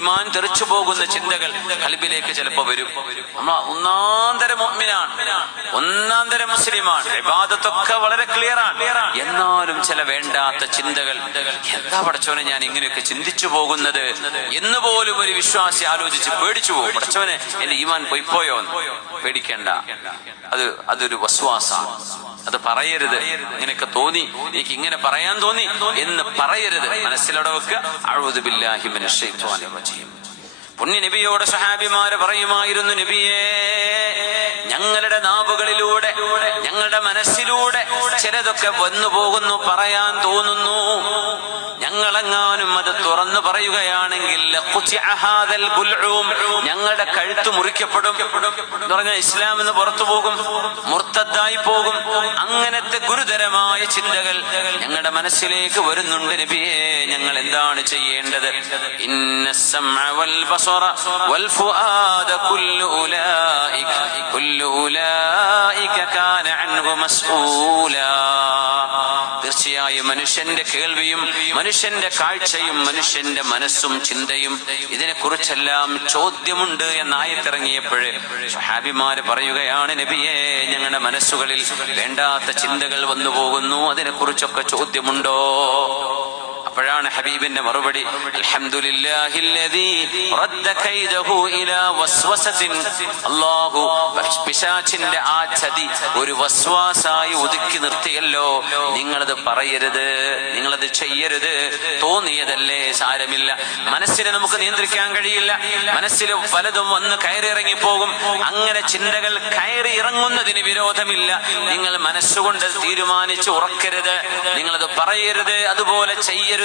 ഈമാൻ തെറിച്ചു പോകുന്ന ചിന്തകൾ ഖൽബിലേക്ക് ചിലപ്പോൾ വരും. നമ്മൾ ഒന്നാന്തരം മുഅ്മിനാണ്, ഒന്നാന്തരം മുസ്ലിമാണ്, ഇബാദത്തൊക്കെ വളരെ ക്ലിയറാണ്. എന്നാലും ചില വേണ്ടാത്ത ചിന്തകൾ, എന്താ പടച്ചോനെ ഞാൻ ഇങ്ങനെയൊക്കെ ചിന്തിച്ചു പോകുന്നത് എന്ന് പോലും ഒരു വിശ്വാസി ആലോചിച്ച് പേടിച്ചു പോകും. പടച്ചോനെ എന്റെ ഈമാൻ പോയിപ്പോയോ? പേടിക്കേണ്ട, അതൊരു വസ്വാസാണ്. അത് പറയരുത്. ഇങ്ങനെയൊക്കെ തോന്നി, എനിക്ക് ഇങ്ങനെ പറയാൻ തോന്നി എന്ന് പറയരുത്. മനസ്സിലവിടെ വെക്കുക. അഊദു ബില്ലാഹി മിനശ് ശൈത്വാനിർ റജീം. പുണ്യ നബിയോട് സ്വഹാബിമാര് പറയുമായിരുന്നു, നബിയേ, ഞങ്ങളുടെ നാവുകളിലൂടെ, ഞങ്ങളുടെ മനസ്സിലൂടെ ചിലതൊക്കെ വന്നു പോകുന്നു, പറയാൻ തോന്നുന്നു. ഞങ്ങളെങ്ങാനും അത് തുറന്നു പറയുകയാണെങ്കിൽ ഞങ്ങളുടെ കഴുത്ത് മുറിക്കപ്പെടും എന്ന് പറഞ്ഞാൽ ഇസ്ലാം എന്ന് പുറത്തു പോകും, മുർത്തദ്ദായി പോകും. അങ്ങനത്തെ ഗുരുതരമായ ചിന്തകൾ ഞങ്ങളുടെ മനസ്സിലേക്ക് വരുന്നുണ്ട് നബിയേ. ഞങ്ങൾ എന്താണ് ചെയ്യേണ്ടത്? ഇന്ന സമഅ വൽ ബസറ വൽ ഫുആദ കുല്ലു ഉലൈക കാന അൻഹു മസ്ഊലാ. തീർച്ചയായും മനുഷ്യന്റെ കേൾവിയും മനുഷ്യന്റെ കാഴ്ചയും മനുഷ്യന്റെ മനസ്സും ചിന്തയും ഇതിനെക്കുറിച്ചെല്ലാം ചോദ്യമുണ്ട് എന്നായിത്തിറങ്ങിയപ്പോഴേ സ്വഹാബിമാര് പറയുകയാണ്, നബിയേ, ഞങ്ങളുടെ മനസ്സുകളിൽ വേണ്ടാത്ത ചിന്തകൾ വന്നു പോകുന്നു, അതിനെക്കുറിച്ചൊക്കെ ചോദ്യമുണ്ടോ? അപ്പോഴാണ് ഹബീബിന്റെ മറുപടി, അൽഹംദുലില്ലാഹില്ലദീ റദ്ദ കൈദഹു ഇലാ വസ്വസത്തിൻ. അല്ലാഹു പിശാചിന്റെ ആ ചതി ഒരു വസ്വാസായി ഒതുക്കി നിർത്തിയല്ലോ. നിങ്ങളത് പറയരുത്, നിങ്ങളത് ചെയ്യരുത്. തോന്നിയതല്ലേ, സാരമില്ല. മനസ്സിനെ നമുക്ക് നിയന്ത്രിക്കാൻ കഴിയില്ല. മനസ്സിൽ പലതും വന്ന് കയറിയിറങ്ങി പോകും. അങ്ങനെ ചിന്തകൾ കയറി ഇറങ്ങുന്നതിന് വിരോധമില്ല. നിങ്ങൾ മനസ്സുകൊണ്ട് തീരുമാനിച്ച് ഉറക്കരുത്, നിങ്ങളത് പറയരുത്, അതുപോലെ ചെയ്യരുത്.